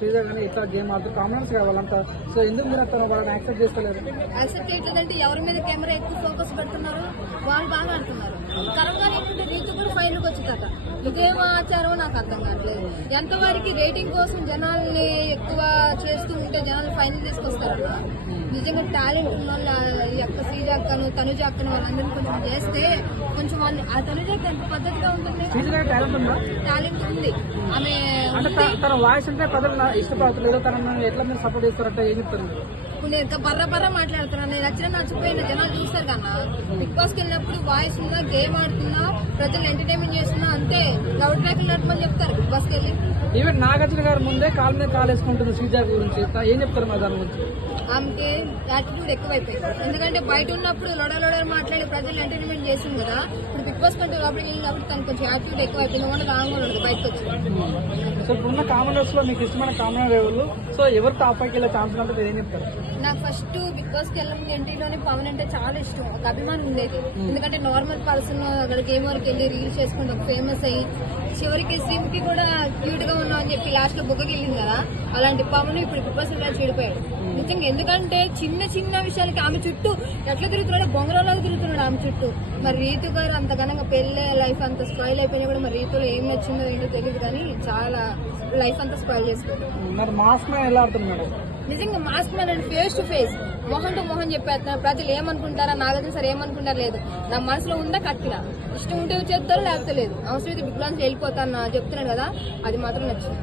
శ్రీజ కానీ ఇట్లా గేమ్ ఆడుతూ కామనర్స్ కావాలంతా. సో ఎందుకు మీరు అతను వాళ్ళని యాక్సెప్ట్ చేసుకోలేరు? యాక్సెప్ట్ చేయట్లేదంటే ఎవరి మీద కెమెరా ఎక్కువ ఫోకస్ పెడుతున్నారు, వాళ్ళు బాగా ఆడుతున్నారు. కరెక్ట్గా ఏంటంటే రీతు కూడా ఫైనల్కి వచ్చిందట. ఇదేం ఆచారం నాకు అర్థం కావట్లేదు. ఎంతవరకు రేటింగ్ కోసం జనాల్ని ఎక్కువ చేస్తూ ఉంటే జనాలు ఫైనల్ తీసుకొస్తారు. నిజంగా టాలెంట్ ఉన్న వాళ్ళు ఈ అక్క శ్రీజ అక్కను తనుజ అక్కను వాళ్ళందరినీ కొంచెం చేస్తే కొంచెం వాళ్ళు ఆ తనుజ ఎంత పద్ధతిగా ఉంటుంది. టాలెంట్ ఉంది ఆమె. అంటే తన వాయిస్ అంటే ప్రజలు ఇష్టపడతలేదు, తనని ఎట్లా మీరు సపోర్ట్ చేస్తారంటే ఏం చెప్తారు? నేను బర్ర మాట్లాడుతున్నాను. నేను నచ్చిన నచ్చిపోయిన జనాలు చూస్తారు కన్నా. బిగ్ బాస్కి వెళ్ళినప్పుడు వాయిస్ ఉన్నా, గేమ్ ఆడుతున్నా, ప్రజలు ఎంటర్టైన్మెంట్ చేస్తున్నా అంతే. లౌడ్ ట్రాక్ నడమని చెప్తారు బిగ్ బాస్కి వెళ్ళి. ఈవెన్ నాగార్జున గారు ముందే కాల్ మీద కాల్ వేసుకుంటుంది శ్రీజ గురించి, ఏం చెప్తారు మా దాని గురించి? ఆమెకి యాటిట్యూడ్ ఎక్కువైపోయింది. ఎందుకంటే బయట ఉన్నప్పుడు లొడ మాట్లాడి ప్రజలు ఎంటర్టైన్మెంట్ చేసింది కదా. ఇప్పుడు బిగ్ బాస్ కంటే లోపలికి వెళ్ళినప్పుడు తనకు కొంచెం యాటిట్యూడ్ ఎక్కువైపోయింది. ఓన్లీ రాంగ్ ఉండదు బయటకు వచ్చి. సో ఇప్పుడున్న కామనర్స్ లో మీకు ఇష్టమైన కామనర్ ఎవరు? సో ఎవరు టాప్ పైకి వెళ్ళే ఛాన్స్ ఉంటే మీరు ఏం చెప్తారు? నాకు ఫస్ట్ బిగ్ బాస్ కి వెళ్ళిన ఇంటిలోనే పవన్ అంటే చాలా ఇష్టం, ఒక అభిమానం ఉండేది. ఎందుకంటే నార్మల్ పర్సన్ అక్కడ గేమ్ వరకు వెళ్ళి రీల్స్ చేసుకుంటూ ఫేమస్ అయ్యి చివరికి సిమ్ కి కూడా క్యూట్ గా ఉన్నావు అని చెప్పి లాస్ట్ లో బుక్కకి వెళ్ళింది కదా. అలాంటి పవన్ ఇప్పుడు బిగ్ బాస్ చెడిపోయాడు నిజంగా. ఎందుకంటే చిన్న విషయాలకి ఆమె చుట్టూ ఎట్లా తిరుగుతున్నాడు, బొంగరంలాగా తిరుగుతున్నాడు ఆమె చుట్టూ. మరి రీతు గారు అంత ఘనంగా పెళ్ళే లైఫ్ అంతా స్పాయిల్ అయిపోయినా కూడా మరి రీతులో ఏం నచ్చిందో ఏంటో తెలియదు కానీ చాలా లైఫ్ అంతా స్పాయిల్ చేసుకుంది. మరి మాస్క్ మ్యాన్ ఎలా ఆడుతున్నాడు? నిజంగా mask man and face to face మొహం టు మొహం చెప్పేస్తున్నారు. ప్రజలు ఏమనుకుంటారా, నాగార్జున సార్ ఏమనుకుంటారు లేదు, నా మనసులో ఉందా కట్టినా ఇష్టం ఉంటే చేస్తారు లేకపోతే లేదు. అవసరం అయితే బిగ్ బాస్ వెళ్ళిపోతాను చెప్తున్నాడు కదా, అది మాత్రం నచ్చింది.